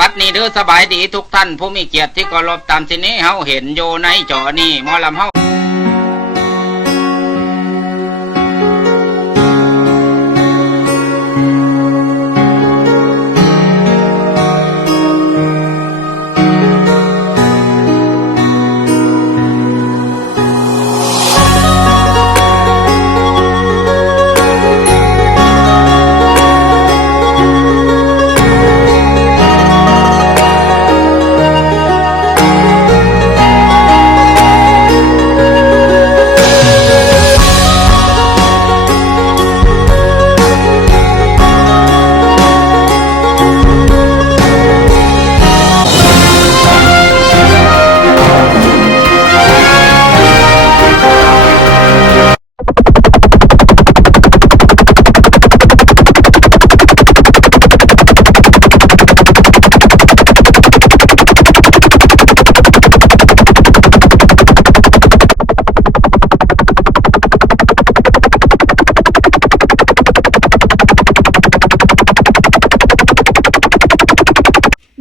บัดนี้เด้อสบายดีทุกท่านผู้มีเกียรติที่เคารพตามที่นี้เฮาเห็นอยู่ในจอนี้หมอลำเฮา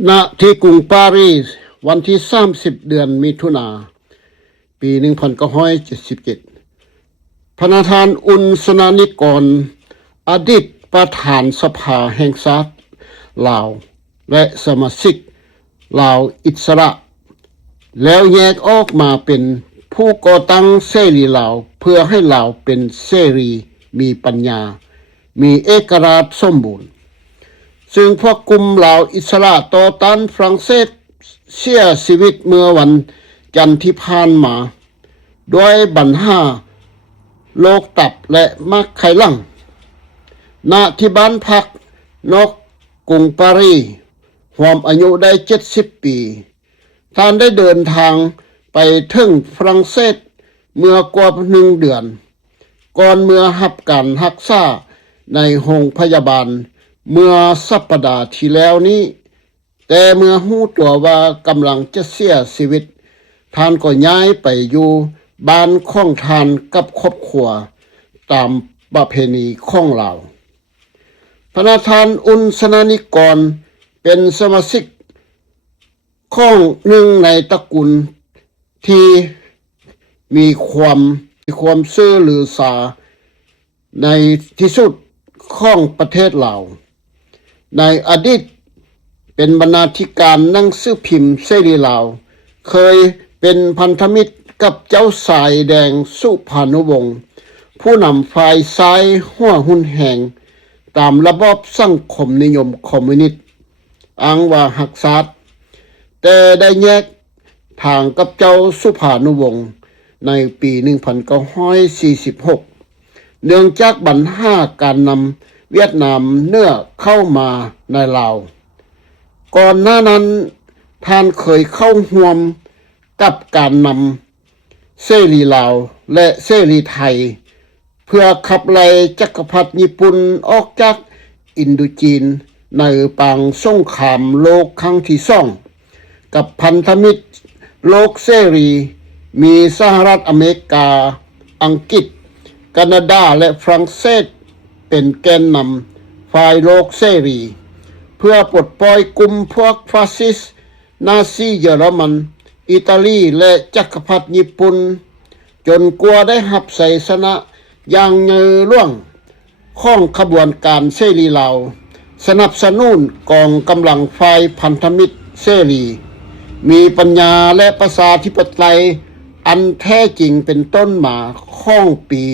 ณที่กรุงปารีสวันที่30เดือนมิถุนาปี1977ประธานอุนสนานิกรอดีตประธานสภาแห่งชาติลาวและสมาชิกลาวอิสระแล้วแยกออกมาเป็นผู้ก่อตั้งเสรีลาวเพื่อให้ลาวเป็นเสรีมีปัญญามีเอกราชสมบูรณ์ซึ่งพวกกลุ่มลาวอิสระต่อต้านฝรั่งเศสเสียชีวิตเมื่อวันจันทร์ที่ผ่านมาด้วยปัญหาโรคตับและมะไขลังณที่บ้านพักนอกกรุงปารีสความอายุได้70ปีท่านได้เดินทางไปถึงฝรั่งเศสเมื่อกว่า1 เดือนก่อนเมื่อรับการรักษาในโรงพยาบาลเมื่อสัปดาห์ที่แล้วนี้แต่เมื่อรู้ตัวว่ากำลังจะเสียชีวิตท่านก็ย้ายไปอยู่บ้านของท่านกับครอบครัวตามประเพณีของลาวประธานอุนสนานิกรเป็นสมาชิกของหนึ่งในตระกูลที่มีความซื่อหรือสาในที่สุดของประเทศลาวในอดีตเป็นบรรณาธิการหนังสือพิมพ์เสรีลาวเคยเป็นพันธมิตรกับเจ้าสายแดงสุภานุวงศ์ผู้นำฝ่ายซ้ายหัวหุ้นแห่งตามระบอบสังคมนิยมคอมมิวนิสต์อ้างว่าหักษาแต่ได้แยกทางกับเจ้าสุภานุวงศ์ในปี1946เนื่องจากปัญหาการนำเวียดนามเนื้อเข้ามาในลาวก่อนหน้านั้นท่านเคยเข้าร่วมกับการนำเสรีลาวและเสรีไทยเพื่อขับไล่จักรพรรดิญี่ปุ่นออกจากอินโดจีนในปางสงครามโลกครั้งที่2กับพันธมิตรโลกเสรีมีสหรัฐอเมริกาอังกฤษแคนาดาและฝรั่งเศสเป็นแกนนำฝ่ายโลกเสรีเพื่อปลดปล่อยกลุ่มพวกฟาสซิสต์นาซีเยอรมันอิตาลีและจักรพรรดิญี่ปุ่นจนกว่าได้รับชัยชนะอย่างใหญ่หลวงของขบวนการเสรีลาวสนับสนุนกองกำลังฝ่ายพันธมิตรเสรีมีปัญญาและประชาธิปไตยอันแท้จริงเป็นต้นมาของปี1949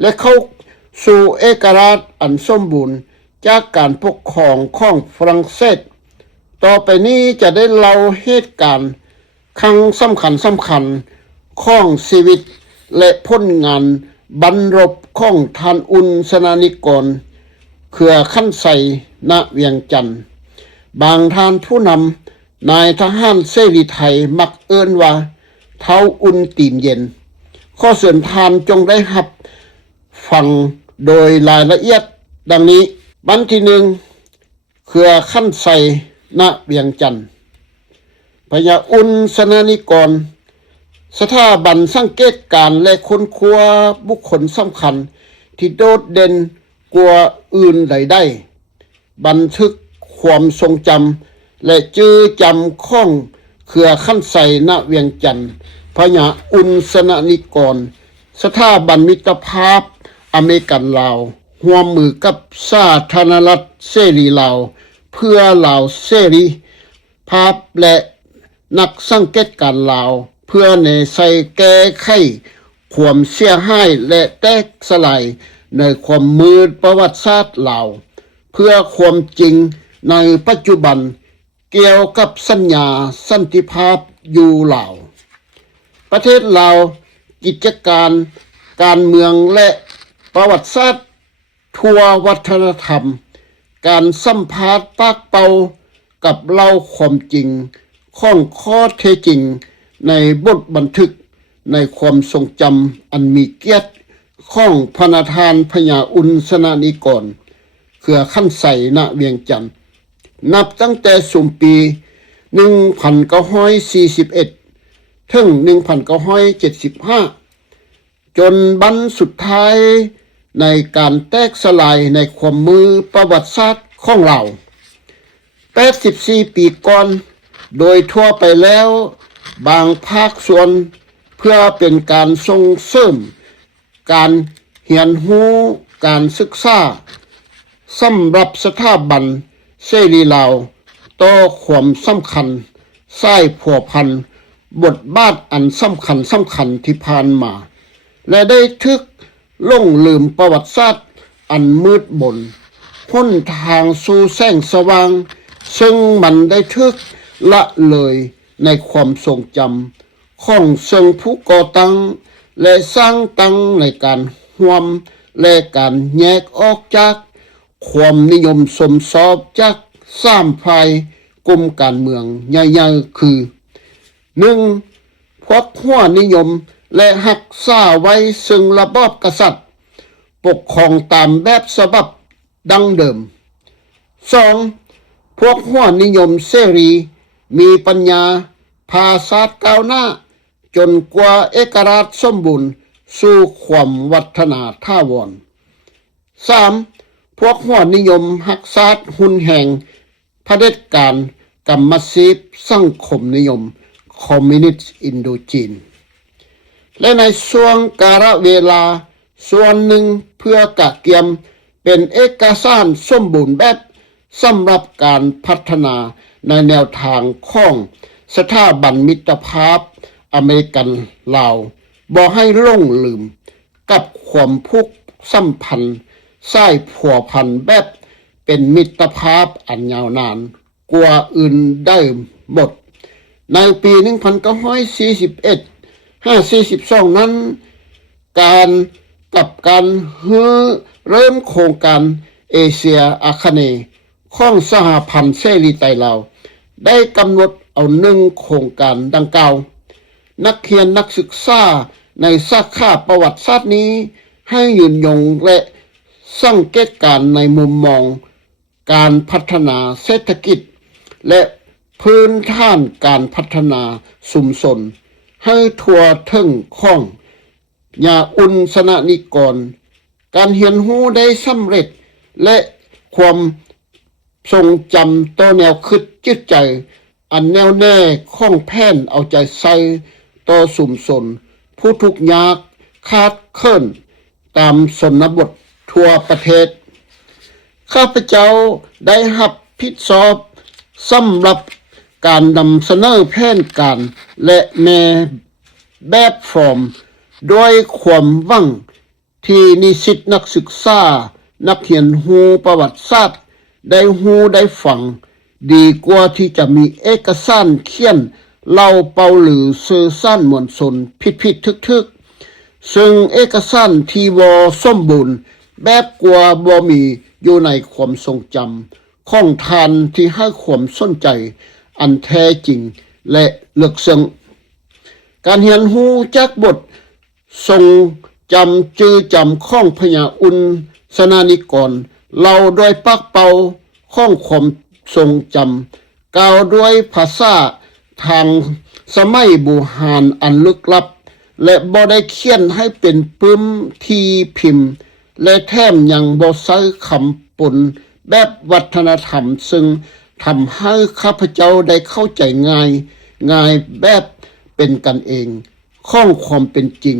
และเข้าสู่เอกราชอันสมบูรณ์จากการปกครองของฝรั่งเศสต่อไปนี้จะได้เล่าเหตุการณ์ครั้งสำคัญของชีวิตและผลงานบรรลบของท่านอุนสนานิกรเครือขั้นใสณเวียงจันทน์บางท่านผู้นำนายทหารเสรีไทยมักเอิ้นว่าเท้าอุ่นตีนเย็นข้อเสื่อมทานจงได้รับฟังโดยรายละเอียดดังนี้บันที่1เครือขั้นใสณเวียงจันทน์พญาอุ่นสนานิกรสถาบันสังเกตการและค้นคว้าบุคคลสำคัญที่โดดเด่น กว่าอื่นใดได้บันทึกความทรงจำและจื้อจำข้องเครือขั้นใสณเวียงจันทน์พญาอุนสนนิกรสถาบันมิตรภาพอเมริกันลาวร่วมมือกับสาธารณรัฐเสรีลาวเพื่อลาวเสรีภาพและนักสังเกตการลาวเพื่อในใส่แก้ไขความเสียหายและแตกสลายในความมืดประวัติศาสตร์ลาวเพื่อความจริงในปัจจุบันเกี่ยวกับสัญญาสันติภาพอยู่ลาวประเทศลาวกิจการการเมืองและประวัติศาสตร์ทั่ววัฒนธรรมการสัมภาษณ์ปากเป่ากับเล่าความจริงของข้อเท็จจริงในบทบันทึกในความทรงจำอันมีเกียรติของพระนาทานพญาอุนสนนิกรเครือขั้นใสณเวียงจันทน์นับตั้งแต่สุมปี1941ถึง1975จนบันสุดท้ายในการแตกสลายในความมือประวัติศาสตร์ของเรา84ปีก่อนโดยทั่วไปแล้วบางภาคส่วนเพื่อเป็นการส่งเสริมการเรียนรู้การศึกษาสำหรับสถาบันเสรีลาวต่อความสำคัญสายผัวพันบทบาทอันสำคัญที่ผ่านมาและได้ทึกลงลืมประวัติศาสตร์อันมืดมนพ้นทางสู่แสงสว่างซึ่งมันได้ทึกละเลยในความทรงจำของเชิงผู้ก่อตั้งและสร้างตั้งในการร่วมและการแยกออกจากความนิยมสมสอบจาก3ฝ่ายกลุ่มการเมืองใหญ่ๆคือ 1. พวกหัวนิยมและรักษาไว้ซึ่งระบอบกษัตริย์ปกครองตามแบบฉบับดั้งเดิม 2. พวกหัวนิยมเสรีมีปัญญาภาษาก้าวหน้าจนกว่าเอกราชสมบูรณ์สู่ความวัฒนาท่าวร 3. พวกหัวนิยมรักษาหุ่นแห่งเผด็จการกรรมสิทธิสังคมนิยมคอมมิวนิสต์อินโดจีนและในช่วงกาลเวลาส่วนหนึ่งเพื่อกะเกียมเป็นเอกสารสมบูรณ์แบบสำหรับการพัฒนาในแนวทางของสถาบันมิตรภาพอเมริกันลาวบ่ให้หลงลืมกับความผูกสัมพันธ์สายผัวพันแบบเป็นมิตรภาพอันยาวนานกว่าอื่นได้หมดในปี1941-42นั้นการเริ่มโครงการเอเชียอาคเนย์ของสหพันธ์เสรีไต้ลาวได้กำหนดเอา1โครงการดังกล่าวนักเรียนนักศึกษาในสาขาประวัติศาสตร์นี้ให้ยืนยงและสังเกตการในมุมมองการพัฒนาเศรษฐกิจและพื้นฐานการพัฒนาชุมชนให้ทั่วถึงของญาอุนสนนิกรการเรียนรู้ได้สำเร็จและความทรงจำต่อแนวคิดจิตใจอันแน่วแน่ของแผนเอาใจใส่ต่อชุมชนผู้ทุกข์ยากขาดเคินตามชนบททั่วประเทศข้าพเจ้าได้รับผิดชอบสำหรับการนำเสนอแผนการและแนวแบบฟอร์มโดยความหวังที่นิสิตนักศึกษานักเรียนรู้ประวัติศาสตร์ได้รู้ได้ฟังดีกว่าที่จะมีเอกสารเขียนเล่าเป่าหรือสื่อสารมวลชนผิดทึกซึ่งเอกสารที่บ่สมบูรณ์แบบกว่าบ่มีอยู่ในความทรงจำของท่านที่ให้ความสนใจอันแท้จริงและลึกซึ้งการเรียนรู้จากบททรงจำจื้อจำของพญาอุนสนนิกรเล่าด้วยปากเป่าของความทรงจำกล่าวด้วยภาษาทางสมัยโบราณอันลึกลับและบ่ได้เขียนให้เป็นปึ้มที่พิมพ์ และแถมยังบ่ใช้คำปนแบบวัฒนธรรมซึ่งทำให้ข้าพเจ้าได้เข้าใจง่ายแบบเป็นกันเองข้องความเป็นจริง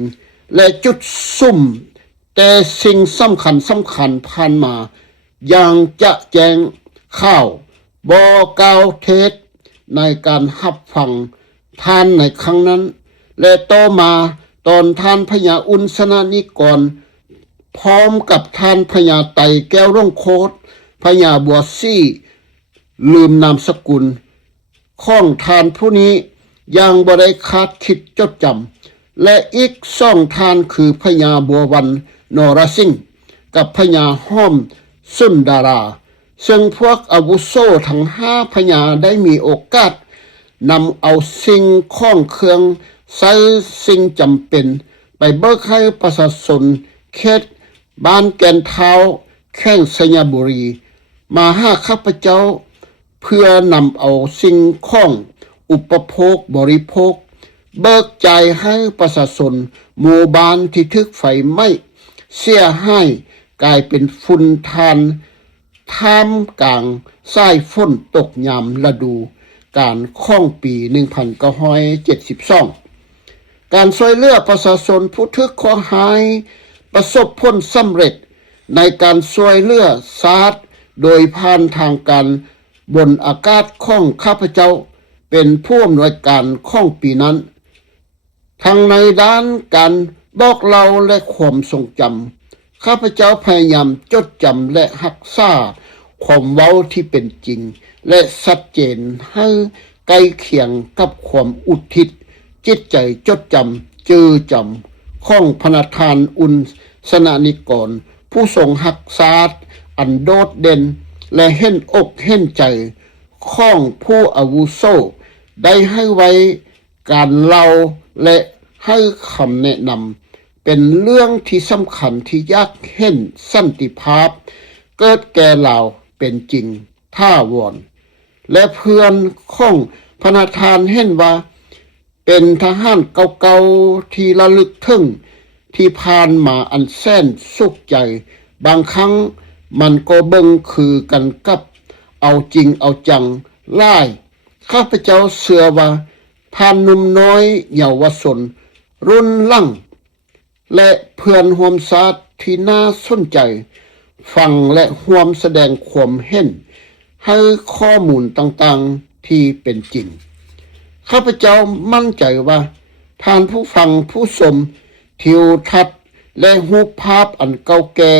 และจุดซุ่มแต่สิ่งสำคัญผ่านมาอย่างจะแจงข่าวบอกล่าวเท็จในการรับฟังท่านในครั้งนั้นและต่อมาตอนท่านพญาอุนสนานิกรพร้อมกับท่านพญาไตแก้วร่องโคตพญาบัวซี่ลืมนามสกุลของท่านผู้นี้ยังบ่ได้คาดคิดจดจำและอีก2ท่านคือพญาบัววันนรสิงห์กับพญาห้อมสุนดาราซึ่งพวกอาวุโสทั้ง5พญาได้มีโอกาสนำเอาสิ่งของเครื่องใช้สิ่งจำเป็นไปเบิกให้ประชาชนเขตบ้านแก่นเท้าแข้งสยบุรีมาหาข้าพเจ้าเพื่อนำเอาสิ่งของอุปโภคบริโภคเบิกจ่ายให้ประชาชนหมู่บ้านที่ถูกไฟไหม้เสียหายกลายเป็นฝุ่นทานท่ามกลางสายฝนตกยามฤดูการข้องปี 1972 การช่วยเหลือประชาชนผู้ถูกข้อหายประสบผลสำเร็จในการช่วยเหลือสาธารณโดยผ่านทางการบนอากาศของข้าพเจ้าเป็นผู้อำนวยการของปีนั้นทั้งในด้านการบอกเล่าและความทรงจำข้าพเจ้าพยายามจดจำและรักษาความเว้าที่เป็นจริงและชัดเจนให้ใกล้เคียงกับความอุทิศจิตใจจดจำจือจำของพระทานอุนสนานิกรผู้ทรงรักษาอันโดดเด่นและเห็นอกเห็นใจของผู้อาวุโสได้ให้ไว้การเล่าและให้คำแนะนำเป็นเรื่องที่สำคัญที่อยากเห็นสันติภาพเกิดแก่เราเป็นจริงท่าวรและเพื่อนของพระทานเห็นว่าเป็นทหารเก่าๆที่ระลึกถึงที่ผ่านมาอันแสนสุขใจบางครั้งมันก็เบิ่งคือกันกับเอาจริงเอาจังหลายข้าพเจ้าเชื่อว่าท่านหนุ่มน้อยเยาวชนรุ่นหลังและเพื่อนร่วมชาติที่น่าสนใจฟังและร่วมแสดงความเห็นให้ข้อมูลต่างๆที่เป็นจริงข้าพเจ้ามั่นใจว่าท่านผู้ฟังผู้ชมทิวทัศน์และรูปภาพอันเก่าแก่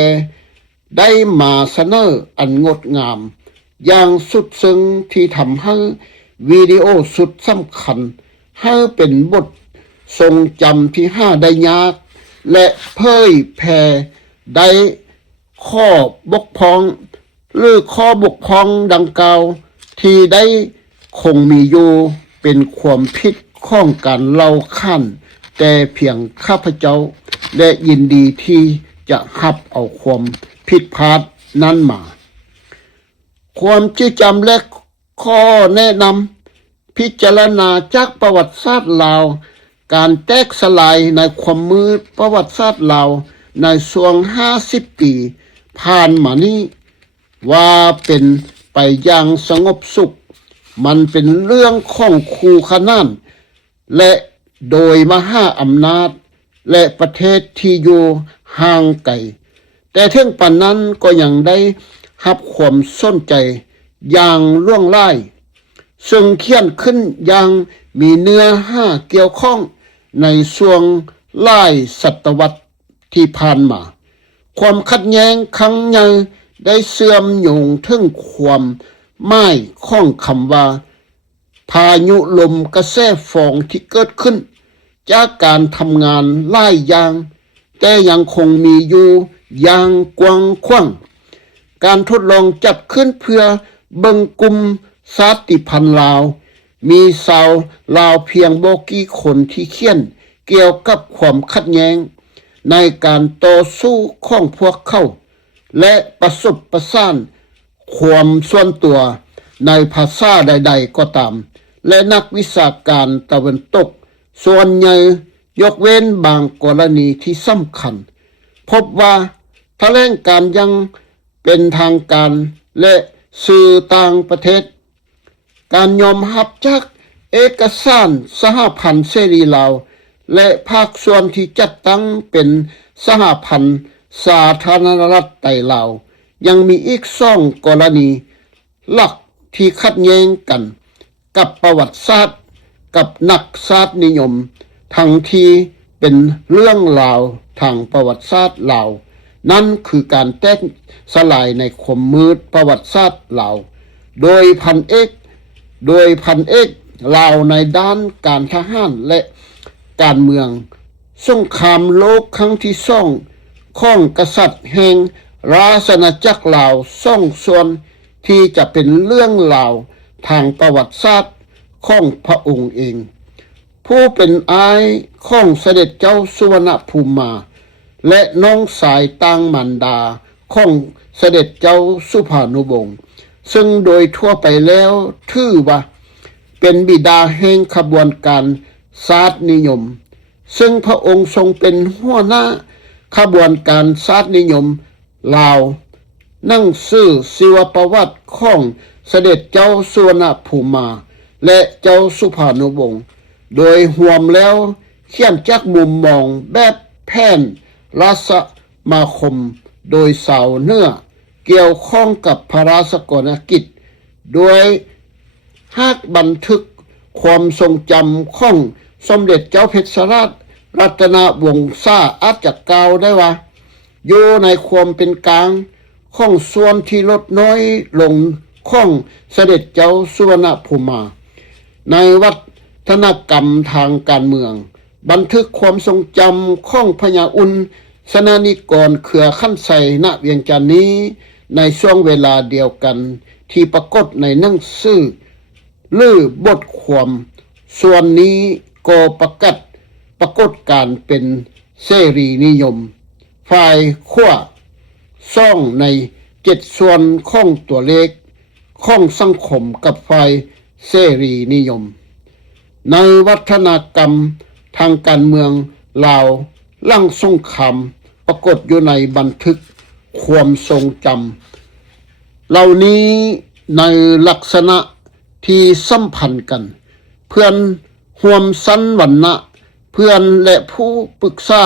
ได้มาเสนออันงดงามอย่างสุดซึ้งที่ทำให้วิดีโอสุดสำคัญให้เป็นบททรงจำที่หาได้ยากและเผยแผ่ได้ข้อบกพร่องหรือข้อบกพร่องดังกล่าวที่ได้คงมีอยู่เป็นความผิดของการเล่าขั้นแต่เพียงข้าพเจ้าและยินดีที่จะรับเอาความผิดพลาดนั้นมาความจดจำและข้อแนะนำพิจารณาจากประวัติศาสตร์ลาวการแตกสลายในความมืดประวัติศาสตร์ลาวในช่วง50 ปีผ่านมานี้ว่าเป็นไปอย่างสงบสุขมันเป็นเรื่องของคู่ขนานและโดยมหาอำนาจและประเทศที่อยู่ห่างไกลแต่ถึงปานนั้นก็ยังได้รับความสนใจอย่างล่วงล้ซึ่งเขียนขึ้นอย่างมีเนื้อหาเกี่ยวข้องในช่วงหลายศตวรรษที่ผ่านมาความขัดแย้งครั้งใหญ่ได้เสื่อมโยงถึงความหมายของคำว่าพายุลมกระแสฟองที่เกิดขึ้นจากการทำงานหลายอย่างแต่ยังคงมีอยู่อย่างกว้างขวางการทดลองจัดขึ้นเพื่อเบิ่งกลุ่มชาติพันธุ์ลาวมีชาวลาวเพียงบ่กี่คนที่เขียนเกี่ยวกับความขัดแย้งในการต่อสู้ของพวกเขาและประสบประสานความส่วนตัวในภาษาใดๆก็ตามและนักวิชาการตะวันตกส่วนใหญ่ยกเว้นบางกรณีที่สำคัญพบว่า แถลงการยังเป็นทางการและสื่อต่างประเทศการยอมรับจากเอกสารสหพันธ์เสรีลาวและภาคส่วนที่จัดตั้งเป็นสหพันธ์สาธารณรัฐไต้ลาวยังมีอีก2กรณีหลักที่ขัดแย้งกันกับประวัติศาสตร์กับนักศาสตร์นิยมทั้งที่เป็นเรื่องราวทางประวัติศาสตร์ลาวนั่นคือการแตกสลายในขมมืดประวัติศาสตร์ลาวโดยพันเอกลาวในด้านการทหารและการเมืองสงครามโลกครั้งที่2ของกษัตริย์แห่งราชอาณาจักรลาว2ส่วนที่จะเป็นเรื่องราวทางประวัติศาสตร์ของพระองค์เองผู้เป็นอ้ายของเสด็จเจ้าสุวรรณภูมิมาและน้องสายต่างมารดาของเสด็จเจ้าสุภานุวงศ์ซึ่งโดยทั่วไปแล้วถือว่าเป็นบิดาแห่งขบวนการศาสตร์นิยมซึ่งพระองค์ทรงเป็นหัวหน้าขบวนการศาสตร์นิยมลาวหนังสือศิวประวัติของเสด็จเจ้าสุวรรณภูมิมาและเจ้าสุภานุวงศ์โดยรวมแล้วเขียนจากมุมมองแบบแผนราชมาคมโดยสาวเนื้อเกี่ยวข้องกับพระราชกรณียกิจโดยหากบันทึกความทรงจำของสมเด็จเจ้าเพชรราชรัตนวงศาอาจจะกล่าวได้ว่าอยู่ในความเป็นกลางของส่วนที่ลดน้อยลงของเสด็จเจ้าสุวรรณภูมิมาในวัฒนกรรมทางการเมืองบันทึกความทรงจำของพญาอุ่นสนานิกรเครือขั้นไสณเวียงจันทน์นี้ในช่วงเวลาเดียวกันที่ปรากฏในหนังสือหรือบทความส่วนนี้ก็ปรากฏการเป็นเสรีนิยมฝ่ายขั้ว2ใน7ส่วนของตัวเลขของสังคมกับฝ่ายเสรีนิยมในวัฒนกรรมทางการเมืองลาวหลังสงครามปรากฏอยู่ในบันทึกความทรงจำเหล่านี้ในลักษณะที่สัมพันธ์กันเพื่อนร่วมสันวรรณะเพื่อนและผู้ปรึกษา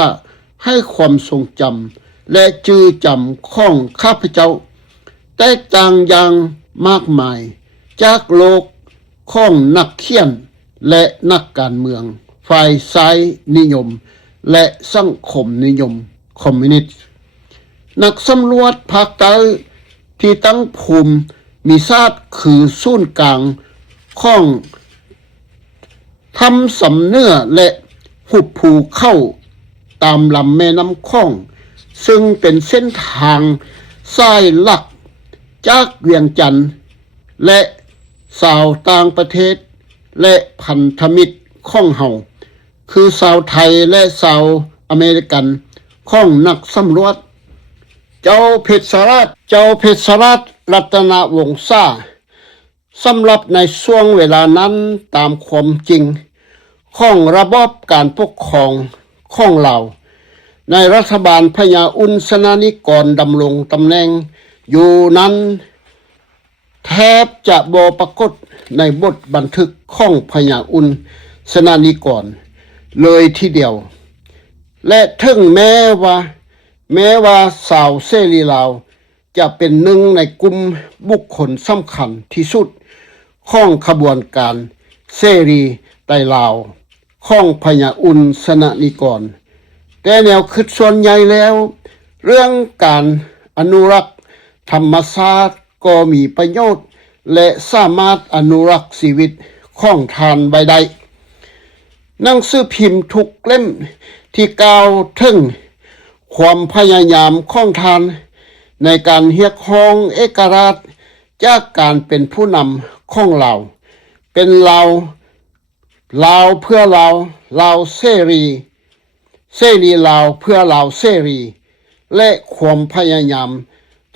ให้ความทรงจำและจือจำของข้าพเจ้าแตกต่างอย่างมากมายจากโลกของนักเขียนและนักการเมืองฝ่ายซ้ายนิยมและสังคมนิยมคอมมิวนิสต์นักสำรวจภาคใต้ที่ตั้งภูมิมีศาสตร์คือศูนย์กลางของทำสำเนื้อและหุบภูเข้าตามลำแม่น้ำคองซึ่งเป็นเส้นทางสายหลักจากเวียงจันทน์และสาวต่างประเทศและพันธมิตรของเฮาคือสาวไทยและสาวอเมริกันของนักสำรวจเจ้าเพชรราชรัตนวงศาสำหรับในช่วงเวลานั้นตามความจริงของระบอบการปกครองของเราในรัฐบาลพญาอุ่นสนานิกรดำรงตำแหน่งอยู่นั้นแทบจะบ่ปรากฏในบทบันทึกของพญาอุ่นสนานิกรเลยทีเดียวและถึงแม้ว่าสาวเสรีลาวจะเป็นหนึ่งในกลุ่มบุคคลสำคัญที่สุดของขบวนการเสรีไต้ลาวของพญาอุ่นสนานิกรแต่แนวคิดส่วนใหญ่แล้วเรื่องการอนุรักษ์ธรรมชาติก็มีประโยชน์และสามารถอนุรักษ์ชีวิตของทานใบใดหนังสือพิมพ์ทุกเล่มที่กล่าวถึงความพยายามของทานในการเรียกร้องเอกราชจากการเป็นผู้นำของเราเป็นลาวเพื่อลาวเสรีลาวเพื่อลาวเสรีและความพยายาม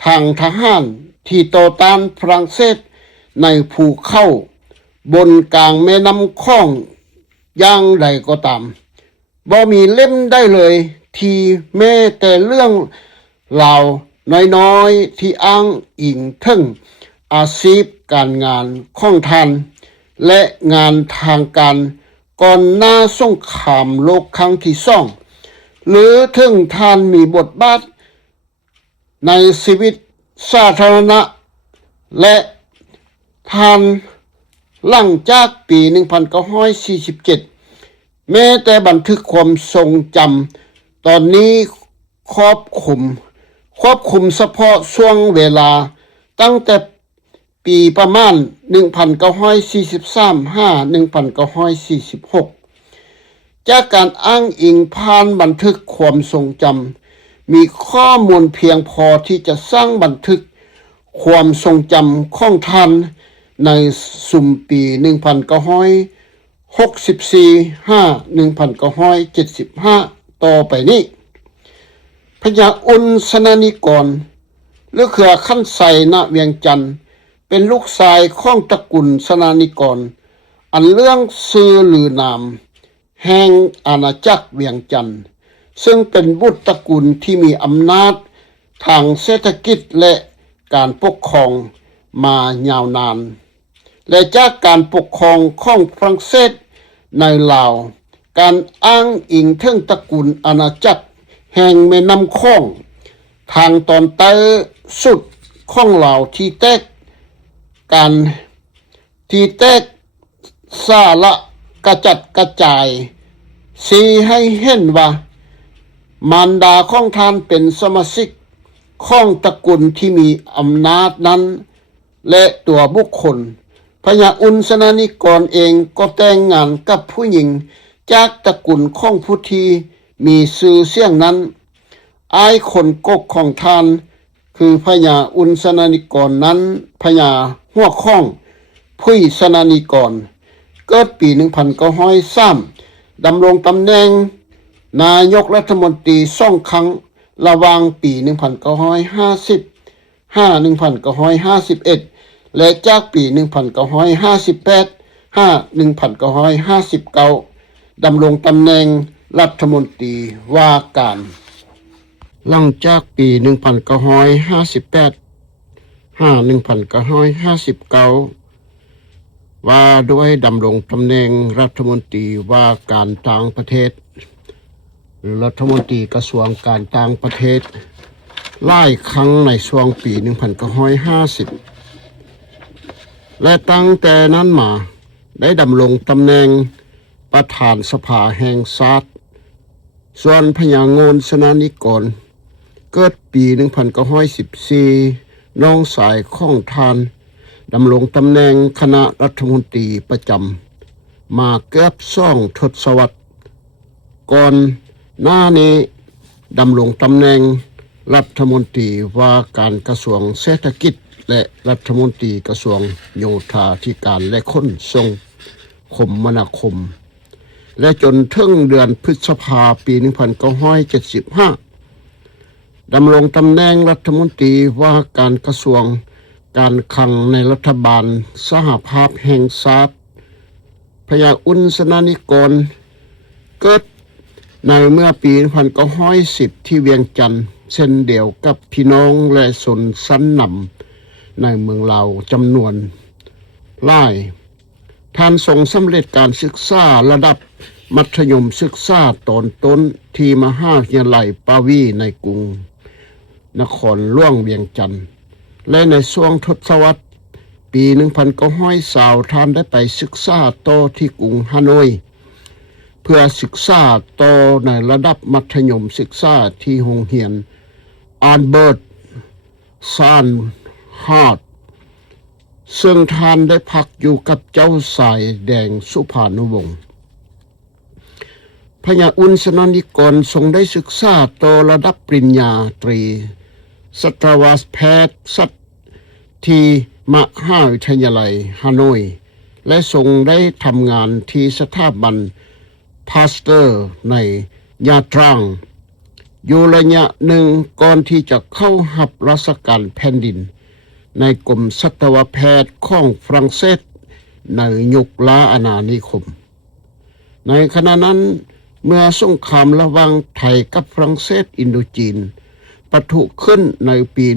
ทางทหารที่ต่อต้านฝรั่งเศสในภูเขาบนกลางแม่น้ำคองอย่างใดก็ตามบ่มีเล่มได้เลยที่แม้แต่เรื่อง ลาวน้อยๆที่อ้างอิงถึงอาชีพการงานของท่านและงานทางการก่อนหน้าสงครามโลกครั้งที่2หรือถึงท่านมีบทบาทในชีวิตสาธารณะและท่านหลังจากปี 1947 แม้แต่บันทึกความทรงจำตอนนี้ครอบคลุมเฉพาะช่วงเวลาตั้งแต่ปีประมาณ 1943-1946 จากการอ้างอิงผ่านบันทึกความทรงจำมีข้อมูลเพียงพอที่จะสร้างบันทึกความทรงจำของท่านในสุมปี 1964-1975 ต่อไปนี้พญาอุ่นสนานิกรหรือเครือขั้นไสณเวียงจันทน์เป็นลูกชายของตระกูลสนานิกรอันเรื่องชื่อลือนามแห่งอาณาจักรเวียงจันทน์ซึ่งเป็นบุตรตระกูลที่มีอำนาจทางเศรษฐกิจและการปกครองมายาวนานและจากการปกครองของฝรั่งเศสในลาวการอ้างอิงถึงตระกูลอาณาจักรแห่งแม่น้ำคองทางตอนใต้สุดของลาวที่แตกสาระกระจัดกระจายชี้ให้เห็นว่ามารดาของท่านเป็นสมาชิกของตระกูลที่มีอำนาจนั้นและตัวบุคคลพญาอุ่นสนานิกรเองก็แต่งงานกับผู้หญิงจากตระกูลของผู้ที่มีชื่อเสียงนั้นอ้ายคนกกของท่านคือพญาอุ่นสนานิกรนั้นพญาหัวข้องพุ้ยสนานิกรเกิดปี 1903 ดำรงตำแหน่งนายกรัฐมนตรี2 ครั้งระหว่างปี 1950-1951 และจากปี 1958-1959 ดำรงตำแหน่งรัฐมนตรีว่าการหลังจากปี 1958-1959 ว่าด้วยดำรงตำแหน่งรัฐมนตรีว่าการต่างประเทศรัฐมนตรีกระทรวงการต่างประเทศหลายครั้งในช่วงปี 1950 และตั้งแต่นั้นมาได้ดำรงตำแหน่งประธานสภาแห่งชาติส่วนพญาโงนสนานิกรเกิดปี 1914 น้องสายของท่านดำรงตำแหน่งคณะรัฐมนตรีประจำมาเกือบ2 ทศวรรษก่อนหน้านี้ดำรงตำแหน่งรัฐมนตรีว่าการกระทรวงเศรษฐกิจและรัฐมนตรีกระทรวงโยธาธิการและขนส่งคมนาคมและจนถึงเดือนพฤษภาคมปี 1975 ดำรงตำแหน่งรัฐมนตรีว่าการกระทรวงการคลังในรัฐบาลสหภาพแห่งชาติพญาอุ่นสนานิกรเกิดในเมื่อปี 1910 ที่เวียงจันทน์เช่นเดียวกับพี่น้องและชนชั้นนำในเมืองลาวจำนวนหลายท่านทรงสำเร็จการศึกษาระดับมัธยมศึกษาตอนต้นที่มหาวิทยาลัยปาวีในกรุงนครหลวงเวียงจันทน์และในช่วงทศวรรษปี 1920 ท่านได้ไปศึกษาต่อที่กรุงฮานอยเพื่อศึกษาต่อในระดับมัธยมศึกษาที่โรงเรียนอาร์เบิร์ตซานฮาร์ดซึ่งท่านได้พักอยู่กับเจ้าสายแดงสุภานุวงศ์พญาอุ่นสนานิกรทรงได้ศึกษาต่อระดับปริญญาตรีสัตวแพทยศาสตร์ที่มหาวิทยาลัยฮานอยและทรงได้ทำงานที่สถาบันพาสเตอร์ในยาตรังอยู่ระยะหนึ่งก่อนที่จะเข้ารับราชการแผ่นดินในกรมสัตวแพทย์ของฝรั่งเศสในยุคล้าอาณานิคมในขณะนั้นเมื่อสงครามระหว่างไทยกับฝรั่งเศสอินโดจีน ปะทุขึ้นในปี 1940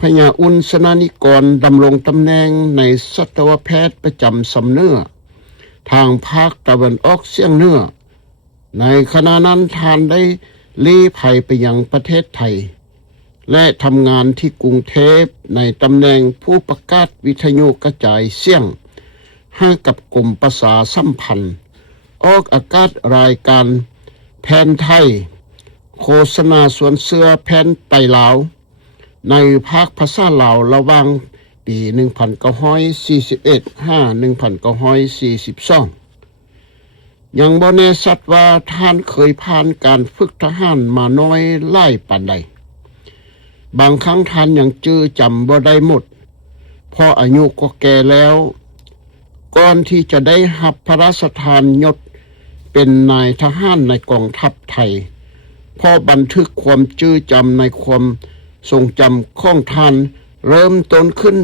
พญาอุนสนานิกรดำรงตำแหน่งในสัตวแพทย์ประจำสำเนื้อทางภาคตะวันออกเฉียงเหนือในขณะนั้นท่านได้ลี้ภัยไปยังประเทศไทยและทำงานที่กรุงเทพในตำแหน่งผู้ประกาศวิทยุกระจายเสียงให้กับกรมประชาสัมพันธ์ออกอากาศรายการแผนไทยโฆษณาสวนเสือแผนไตลาวในภาคภาษาลาวระหว่างปี 1941-1942 ยังบ่แน่ชัดว่าท่านเคยผ่านการฝึกทหารมาน้อยหลายปานใดบางครั้งท่านยังจื้อจำบ่ได้หมดเพราะอายุก็แก่แล้วก่อนที่จะได้รับพระราชทานยศเป็นนายทหารในกองทัพไทยพอบันทึกความจื้อจำในความทรงจำของท่านเริ่มต้นขึ้น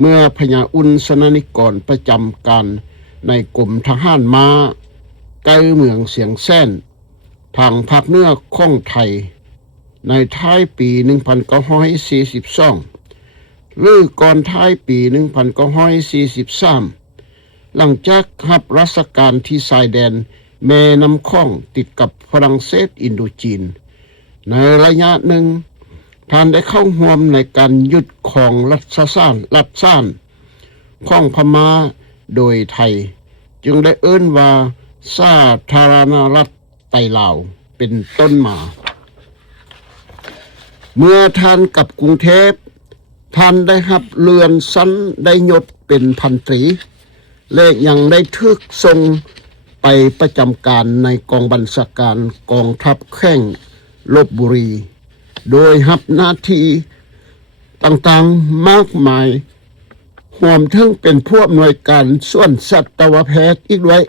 เมื่อพญาอุนสนานิกรประจำการในกรมทหารม้าใกล้เมืองเสียงแส้นทางภาคเหนือของไทยในท้ายปี 1942 หรือก่อนท้ายปี 1943 หลังจากรับราชการที่ชายแดนแม่น้ำข้องติดกับฝรั่งเศสอินโดจีนในระยะหนึ่งท่านได้เข้าร่วมในการยึดครองรัฐซ่านของพม่าโดยไทยจึงได้เอิ้นว่าสาธารณรัฐไตลาวเป็นต้นมาเมื่อท่านกลับกรุงเทพท่านได้รับเลื่อนชั้นได้ยศเป็นพันตรีและยังได้ถูกส่งไปประจำการในกองบัญชาการกองทัพแข้งลพบุรีโดยรับหน้าที่ต่างๆมากมายรวมทั้งเป็นผู้อำนวยการส่วนสัตวแพทย์อีกด้วย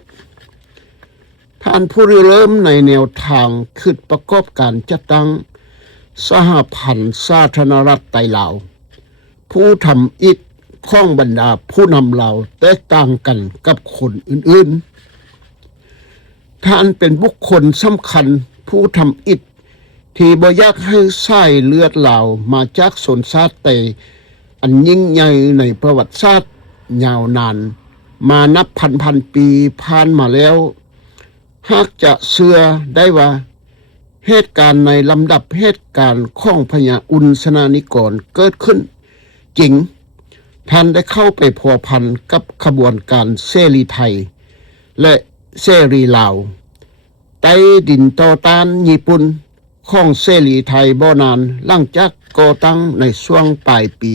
ท่านผู้ริเริ่มในแนวทางคิดประกอบการจัดตั้งสหพันธ์สาธารณรัฐไตลาวผู้ทำอิฐข้องบรรดาผู้นำเราแตกต่างกันกับคนอื่นๆท่านเป็นบุคคลสำคัญผู้ทำอิฐที่บ่อยากให้สายเลือดเหล่ามาจากชนชาติไตอันยิ่งใหญ่ในประวัติศาสตร์ยาวนานมานับพันปีผ่านมาแล้วหากจะเชื่อได้ว่าเหตุการณ์ในลำดับเหตุการณ์ของพญาอุนสนานิกรเกิดขึ้นจริงท่านได้เข้าไปพัวพันกับขบวนการเสรีไทยและเสรีลาวใต้ดินต่อต้านญี่ปุ่นของเสรีไทยบ่นานหลังจากก่อตั้งในช่วงปลายปี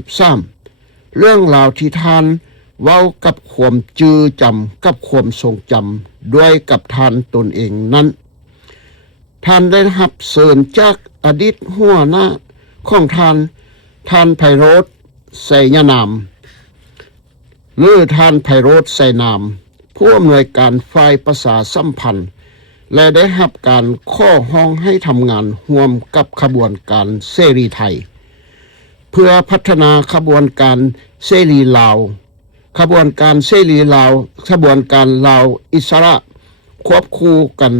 1943 เรื่องราวที่ท่านเว้ากับความจื้อจำกับความทรงจำด้วยกับท่านตนเองนั้นท่านได้รับเชิญจากอดีตหัวหน้าของท่านไพโรจน์ไสยนามหรือท่านไพโรจน์ไสนามผู้อำนวยการฝ่ายประชาสัมพันธ์และได้รับการข้อห้องให้ทำงานร่วมกับขบวนการเสรีไทยเพื่อพัฒนาขบวนการเสรีลาวขบวนการเสรีลาวขบวนการลาวอิสระควบคู่กัน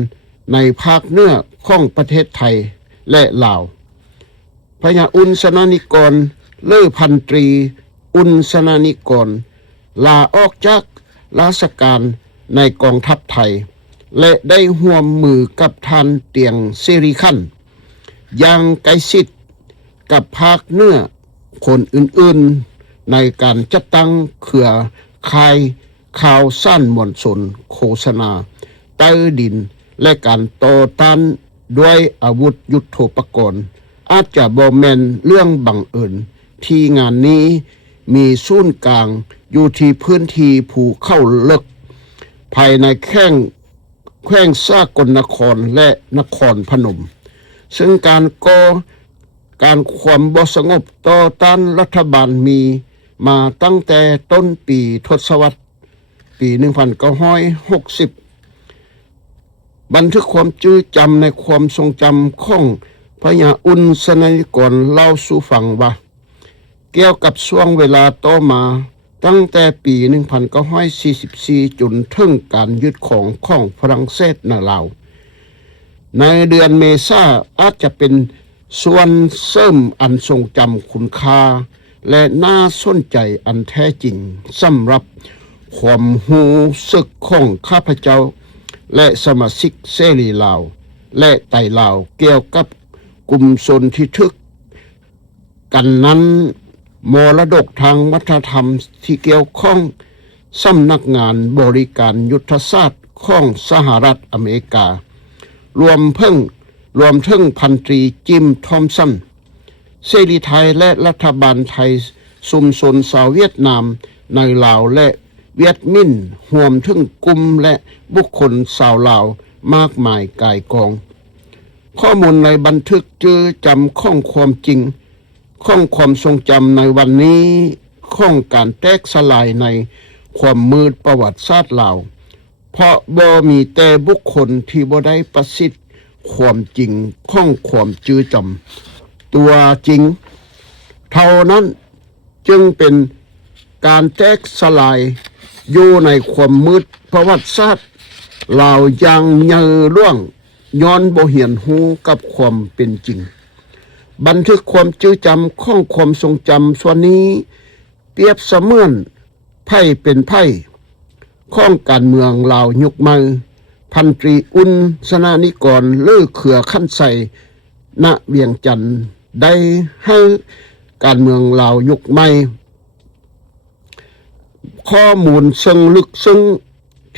ในภาคเหนือของประเทศไทยและลาวพญาอุนสนานิกรเลือพันตรีอุนสนานิกรลาออกจากราชการในกองทัพไทยและได้ร่วมมือกับท่านเตียงสิริขันธ์อย่างใกล้ชิดกับภาคเหนือคนอื่นๆในการจัดตั้งเครือข่ายข่าวสั้นมวลชนโฆษณาใต้ดินและการต่อต้านด้วยอาวุธยุทโธปกรณ์อาจจะบ่แม่นเรื่องบังเอิญที่งานนี้มีศูนย์กลางอยู่ที่พื้นที่ภูเขาเลิกภายในแขวงสกลนครและนครพนมซึ่งการความบ่สงบต่อต้านรัฐบาลมีมาตั้งแต่ต้นปีทศวรรษปี 1960 บันทึกความจื้อจำในความทรงจำของพญาอุนสนานิกรเล่าสู่ฟังว่าเกี่ยวกับช่วงเวลาต่อมาตั้งแต่ปี 1944 จนถึงการยึดของฝรั่งเศสในลาว ในเดือนเมษาอาจจะเป็นส่วนเสริมอันทรงจำคุณค่าและน่าสนใจอันแท้จริงสำหรับความหูสึกของข้าพเจ้าและสมาชิกเสรีลาวและไต่ลาวเกี่ยวกับกลุ่มชนที่ทึกกันนั้นมรดกทางวัฒนธรรมที่เกี่ยวข้องสำนักงานบริการยุทธศาสตร์ของสหรัฐอเมริการวมถึงพันตรีจิมทอมสันเสรีไทยและรัฐบาลไทยชุมชนชาวเวียดนามในลาวและเวียดมินรวมถึงกลุ่มและบุคคลชาวลาวมากมายกายกองข้อมูลในบันทึกจื้อจำข้องความจริงข้องความทรงจำในวันนี้ข้องการแตกสลายในความมืดประวัติศาสตร์ลาวเพราะบ่มีแต่บุคคลที่บ่ได้ประสิทธิ์ความจริงข้องความจื้อจำตัวจริงเท่านั้นจึงเป็นการแตกสลายอยู่ในความมืดประวัติศาสตร์ลาวยังเยือล่วงย้อนบ่เหียนหูกับความเป็นจริงบันทึกความจื้อจำข้องความทรงจำส่วนนี้เปรียบเสมือนไพ่เป็นไพ่ข้องการเมืองลาวยุคใหม่พันตรีอุ่นสนานิกรเลือเขือขั้นใสณเวียงจันทน์ได้ให้การเมืองลาวยุคใหม่ข้อมูลซึ่งลึกซึ้ง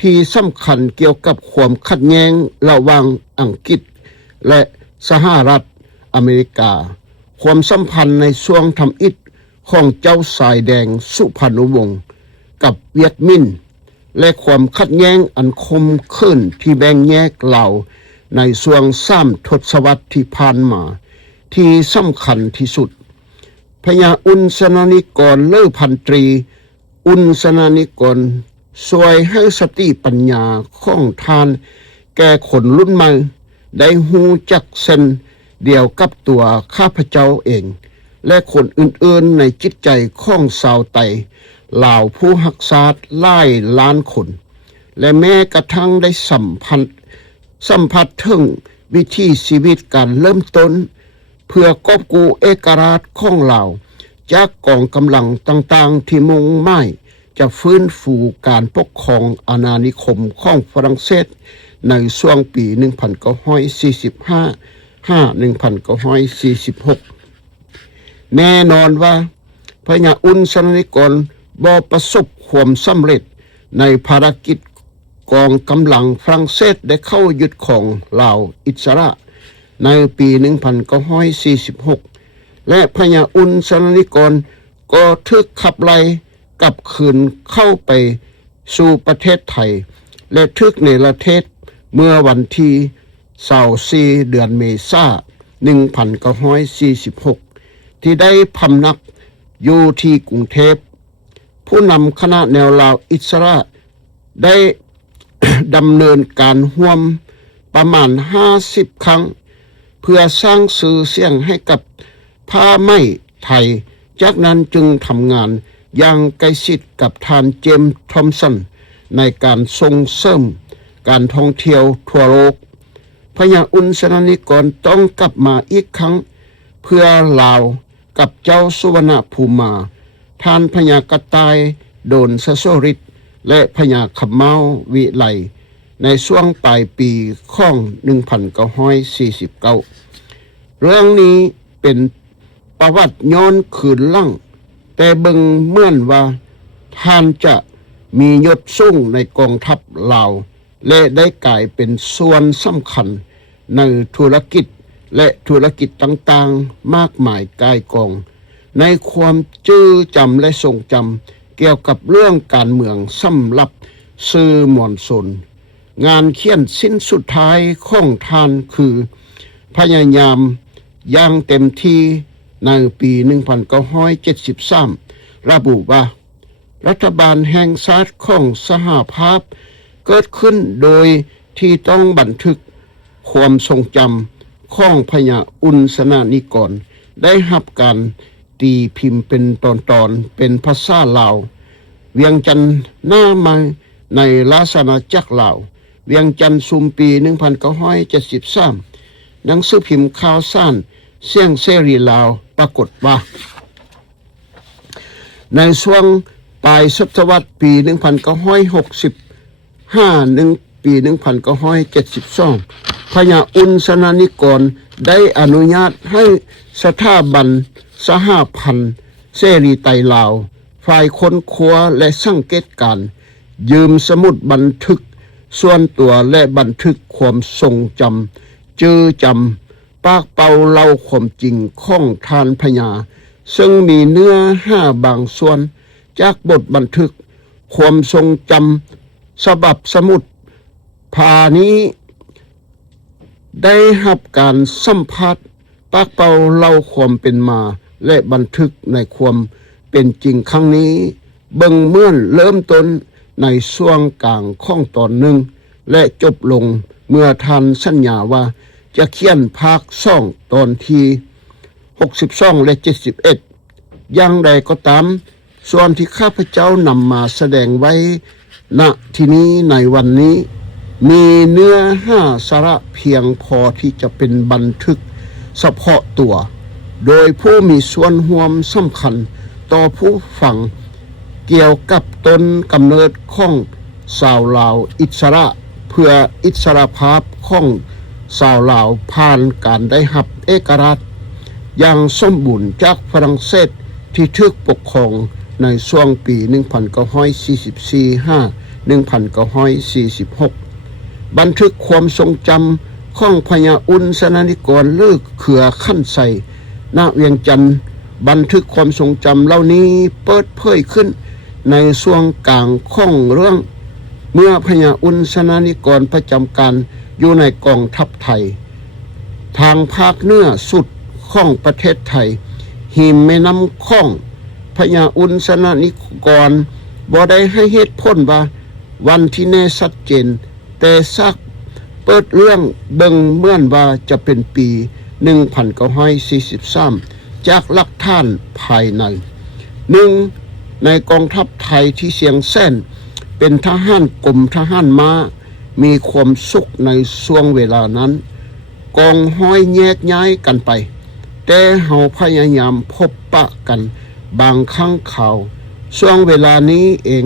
ที่สำคัญเกี่ยวกับความขัดแย้งระหว่างอังกฤษและสหรัฐอเมริกาความสัมพันธ์ในช่วงทำอิฐของเจ้าสายแดงสุพรรณวงศ์กับเวียดมินและความขัดแย้งอันคมขึ้นที่แบ่งแยกลาวในช่วง3 ทศวรรษที่ผ่านมาที่สำคัญที่สุดพญาอุ่นสนานิกรเลิศพันตรีอุ่นสนานิกรช่วยให้สติปัญญาของทานแก่คนรุ่นใหม่ได้หูจักเส้นเดียวกับตัวข้าพเจ้าเองและคนอื่นๆในจิตใจของชาวไต้ลาวผู้รักษาหลายล้านคนและแม้กระทั่งได้สัมผัสถึงวิถีชีวิตการเริ่มต้นเพื่อกอบกู้เอกราชของลาวจากกองกำลังต่างๆที่มุ่งหมายจะฟื้นฟูการปกครองอาณานิคมของฝรั่งเศสในช่วงปี 1945-1946 แน่นอนว่าพญาอุ่นสนานิกรบ่ประสบความสำเร็จในภารกิจกองกำลังฝรั่งเศสได้เข้ายึดของลาวอิสระในปี 1946 และพญาอุ่นสนานิกรก็ถูกขับไล่กลับคืนเข้าไปสู่ประเทศไทยและถูกเนรเทศเมื่อวันที่24 เดือนเมษายน 1946 ที่ได้พำนักอยู่ที่กรุงเทพผู้นำคณะแนวลาวอิสระได้ ดำเนินการร่วมประมาณ50 ครั้งเพื่อสร้างชื่อเสียงให้กับผ้าไหมไทยจากนั้นจึงทำงานอย่างใกล้ชิดกับท่านเจมส์ทอมสันในการส่งเสริมการท่องเที่ยวทั่วโลกพญาอุ่นสนานิกรต้องกลับมาอีกครั้งเพื่อลาวกับเจ้าสุวรรณภูมิท่านพญากระต่ายโดนสะโสริตและพญาขมเมาวิไลในช่วงปลายปีของ 1949 เรื่องนี้เป็นประวัติย้อนคืนหลังแต่เบิ่งเหมือนว่าท่านจะมียศสูงในกองทัพลาวและได้กลายเป็นส่วนสำคัญในธุรกิจและธุรกิจต่างๆมากมายกายกองในความจื้อจำและทรงจำเกี่ยวกับเรื่องการเมืองสำหรับสื่อมวลชนงานเขียนสิ้นสุดท้ายของท่านคือพยายามอย่างเต็มที่ในปี 1973 ระบุว่ารัฐบาลแห่งชาติของสหภาพเกิดขึ้นโดยที่ต้องบันทึกความทรงจำของพญาอุ่นสนานิกรได้รับการตีพิมพ์เป็นตอนๆเป็นภาษาลาวเวียงจันทน์หน้ามาในราชอาณาจักรลาวเวียงจันทน์สุมปี 1973 หนังสือพิมพ์ข่าวสารเสียงเสรีลาวปรากฏว่าในช่วงปลายศตวรรษปี1965ปี 1972 พญาอุณสนานิกรได้อนุญาตให้สถาบันสหพันธ์เสรีไตลาวฝ่ายค้นคว้าและสังเกตการณ์ยืมสมุดบันทึกส่วนตัวและบันทึกความทรงจำจื้อจำปากเป่าเล่าความจริงของทานพญาซึ่งมีเนื้อห้าบางส่วนจากบทบันทึกความทรงจำฉบับสมุดพานี้ได้รับการสัมภาษณ์ปากเป่าเล่าความเป็นมาและบันทึกในความเป็นจริงครั้งนี้เบิ่งเหมือนเริ่มต้นในช่วงกลางของตอนหนึ่งและจบลงเมื่อท่านสัญญาว่าจะเขียนภาค2ตอนที่62และ71อย่างใดก็ตามส่วนที่ข้าพเจ้านำมาแสดงไว้ณที่นี้ในวันนี้มีเนื้อหาสาระเพียงพอที่จะเป็นบันทึกเฉพาะตัวโดยผู้มีส่วนร่วมสำคัญต่อผู้ฟังเกี่ยวกับต้นกำเนิดของชาวลาวอิสระเพื่ออิสรภาพของชาวลาวผ่านการได้รับเอกราชอย่างสมบูรณ์จากฝรั่งเศสที่ถูกปกครองในช่วงปี 1944-1946 บันทึกความทรงจำของพญาอุณสนานิกรเลิกเขือขั้นใสณเวียงจันทน์บันทึกความทรงจำเหล่านี้เปิดเผยขึ้นในช่วงกลางของเรื่องเมื่อพญาอุณสนานิกรประจำการอยู่ในกองทัพไทยทางภาคเหนือสุดของประเทศไทยหิมแม่น้ำคองพญาอุณสนานิกรบ่ได้ให้เหตุผลว่าวันที่แน่ชัดเจนแต่ซักเปิดเรื่องเบิ่งเหมือนว่าจะเป็นปี 1943 จากหลักฐานภายในในกองทัพไทยที่เสียงแส้นเป็นทหารกรมทหารม้ามีความสุขในช่วงเวลานั้นกองห้อยแยกย้ายกันไปแต่เฮาพยายามพบปะกันบางครั้งข่าวช่วงเวลานี้เอง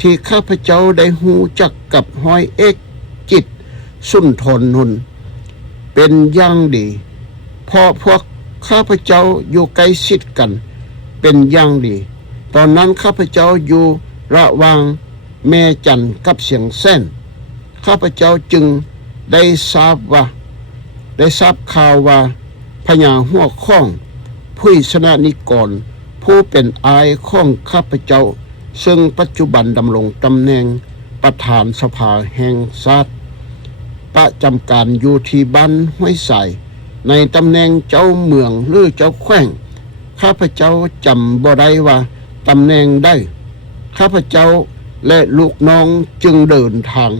ที่ข้าพเจ้าได้หูจักกับห้อยเอกจิตสุนทรนนท์เป็นอย่างดีเพราะพวกข้าพเจ้าอยู่ใกล้ชิดกันเป็นอย่างดีตอนนั้นข้าพเจ้าอยู่ระหว่างแม่จันกับเสียงแส้นข้าพเจ้าจึงได้ทราบข่าวว่าพญาหัวข้องผู้สนานิกรผู้เป็นอายของข้าพเจ้าซึ่งปัจจุบันดำรงตำแหน่งประธานสภาแห่งชาติประจำการอยู่ที่บ้านห้วยสายในตำแหน่งเจ้าเมืองหรือเจ้าแขวงข้าพเจ้าจำบ่ได้ว่าตำแหน่งได้ข้าพเจ้าและลูกน้องจึงเดินทาง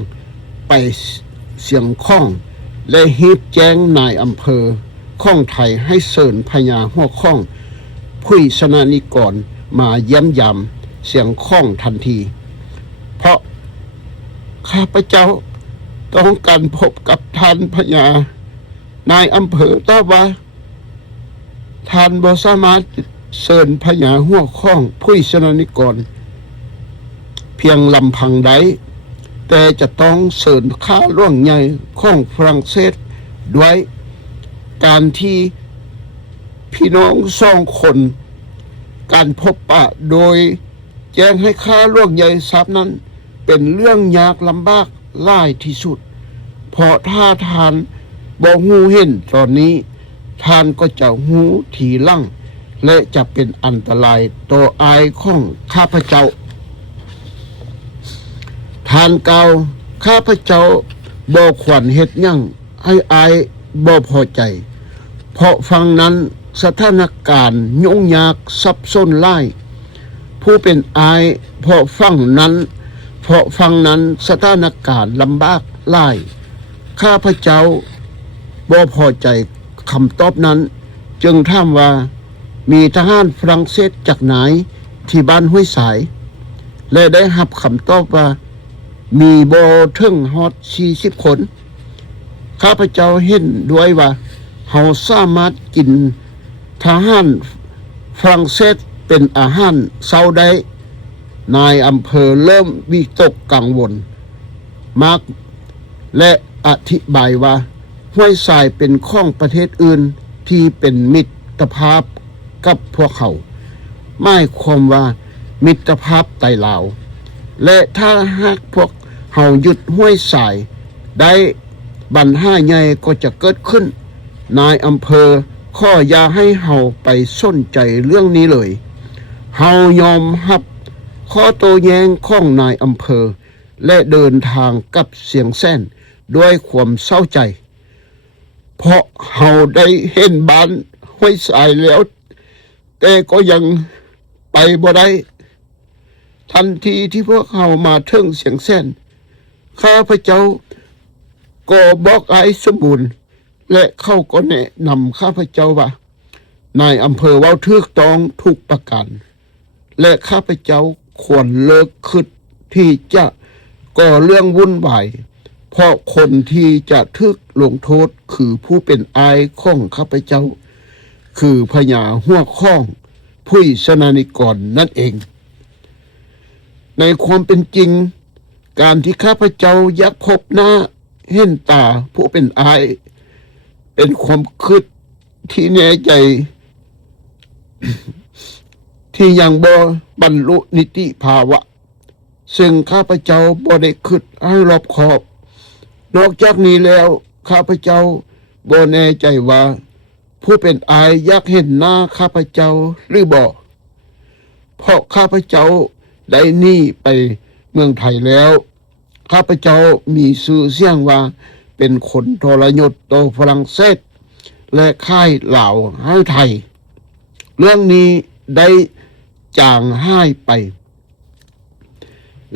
ไปเสียงข้องและฮีบแจ้งนายอำเภอข้องไทยให้เชิญพญาหัวข้องผู้สนานิกรมาเยี่ยมยามเสียงข้องทันทีเพราะข้าพเจ้าต้องการพบกับท่านพญานายอำเภอตอบว่าท่านบ่สามารถเชิญพญาหัวข้องผู้สนานิกรเพียงลำพังใดแต่จะต้องเชิญข้าล่วงใหญ่ของฝรั่งเศสด้วยการที่พี่น้อง2 คนการพบปะโดยแจ้งให้ข้าล่วงใหญ่ทราบนั้นเป็นเรื่องยากลำบากหลายที่สุดเพราะถ้าท่านบ่ฮู้เห็นตอนนี้ท่านก็จะฮู้ทีหลังและจะเป็นอันตรายต่ออายของข้าพเจ้าท่านเก่าข้าพเจ้าบ่ควรเฮ็ดหยังให้อายบ่พอใจเพราะฟังนั้นสถานการณ์ยุ่งยากซับซ้อนหลายผู้เป็นอายเพราะฟังนั้นสถานการณ์ลำบากหลายข้าพเจ้าบ่พอใจคำตอบนั้นจึงถามว่ามีทหารฝรั่งเศสจากไหนที่บ้านห้วยสายและได้รับคำตอบว่ามีบ่ถึงฮอด40 คนข้าพเจ้าเห็นด้วยว่า เฮาสามารถกินทหารฝรั่งเศสเป็นอาหารเช้าได้นายอำเภอเริ่มวิตกกังวลมากและอธิบายว่าห้วยทรายเป็นของประเทศอื่นที่เป็นมิตรภาพกับพวกเขาหมายความว่ามิตรภาพไต้ลาวและถ้าหากพวกเฮาหยุดห้วยทรายได้ปัญหาใหญ่ก็จะเกิดขึ้นนายอำเภอขออย่าให้เฮาไปสนใจเรื่องนี้เลยเฮายอมรับข้อโต้แย้งของนายอำเภอและเดินทางกับเสียงแซนด้วยความเศร้าใจเพราะเฮาได้เห็นบ้านห้วยทรายแล้วแต่ก็ยังไปบ่ได้ทันทีที่พวกเฮามาถึงเสียงแซนข้าพเจ้าก็บอกไอ้สมบูรณ์และเขาก็แนะนำข้าพเจ้าว่านายอำเภอเว้าถูกต้องทุกประการและข้าพเจ้าควรเลิกคิดที่จะก่อเรื่องวุ่นวายเพราะคนที่จะถูกลงโทษคือผู้เป็นอายของข้าพเจ้าคือพญาหัวข้องผู้สนานิกรนั่นเองในความเป็นจริงการที่ข้าพเจ้าอยากพบหน้าเห็นตาผู้เป็นอายเป็นความคิดที่แน่ใจ ที่ยังบ่บรรลุนิติภาวะซึ่งข้าพเจ้าบ่ได้คิดให้รอบคอบนอกจากนี้แล้วข้าพเจ้าบ่แน่ใจว่าผู้เป็นอายอยากเห็นหน้าข้าพเจ้าหรือบ่เพราะข้าพเจ้าได้หนีไปเมืองไทยแล้วข้าพเจ้ามีชื่อเสียงว่าเป็นคนทรยศต่อฝรั่งเศสและค่ายลาวให้ไทยเรื่องนี้ได้จางหายไป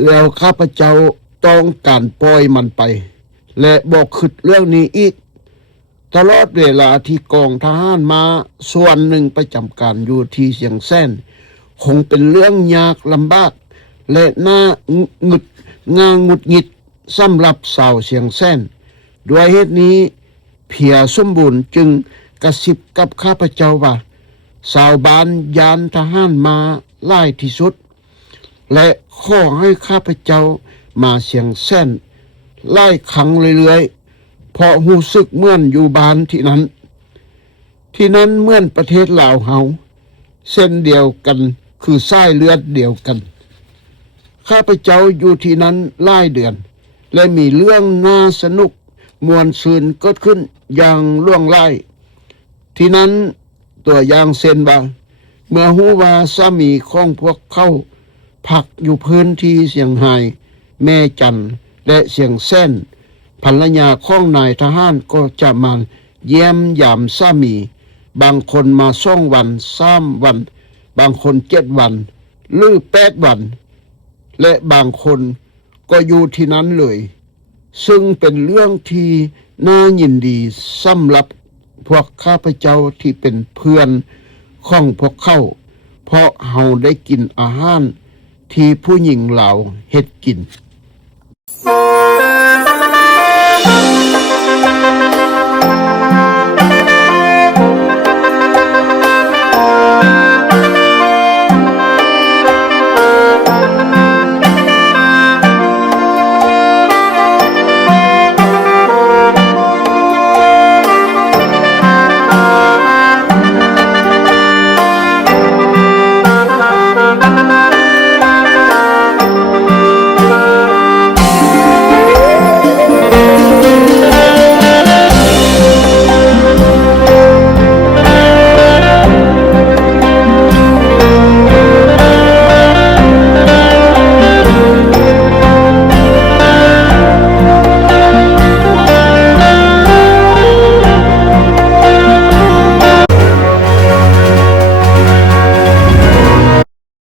แล้วข้าพเจ้าต้องการปล่อยมันไปและบอกคิดเรื่องนี้อีกตลอดเวลาที่กองทหารมาส่วนหนึ่งประจำการอยู่ที่เสียงแซนคงเป็นเรื่องยากลำบากและน่าหงุดหงิดสำหรับชาวเสียงแซนด้วยเหตุนี้เพียสมบูรณ์จึงกระซิบกับข้าพเจ้าว่าชาวบ้านยานทหารมาหลายที่สุดและขอให้ข้าพเจ้ามาเสียงแซนหลายครั้งเรื่อยๆเพราะรู้สึกเหมือนอยู่บ้านที่นั้นเหมือนประเทศลาวเฮาเส้นเดียวกันคือสายเลือดเดียวกันข้าพเจ้าอยู่ที่นั้นหลายเดือนและมีเรื่องน่าสนุกมวนซื่นเกิดขึ้นอย่างล่วงไล่ที่นั้นตัวอย่างเช่นว่าเมื่อฮู้ว่าสามีของพวกเขาพักอยู่พื้นที่เสียงไห้แม่จันและเสียงแซนภรรยาของนายทหารก็จะมาเยี่ยมยามสามีบางคนมา2 วัน3 วันบางคน7 วันหรือ8 วันและบางคนก็อยู่ที่นั้นเลยซึ่งเป็นเรื่องที่น่ายินดีสำหรับพวกข้าพเจ้าที่เป็นเพื่อนของพวกเขาเพราะเฮาได้กินอาหารที่ผู้หญิงเหล่าเฮ็ดกิน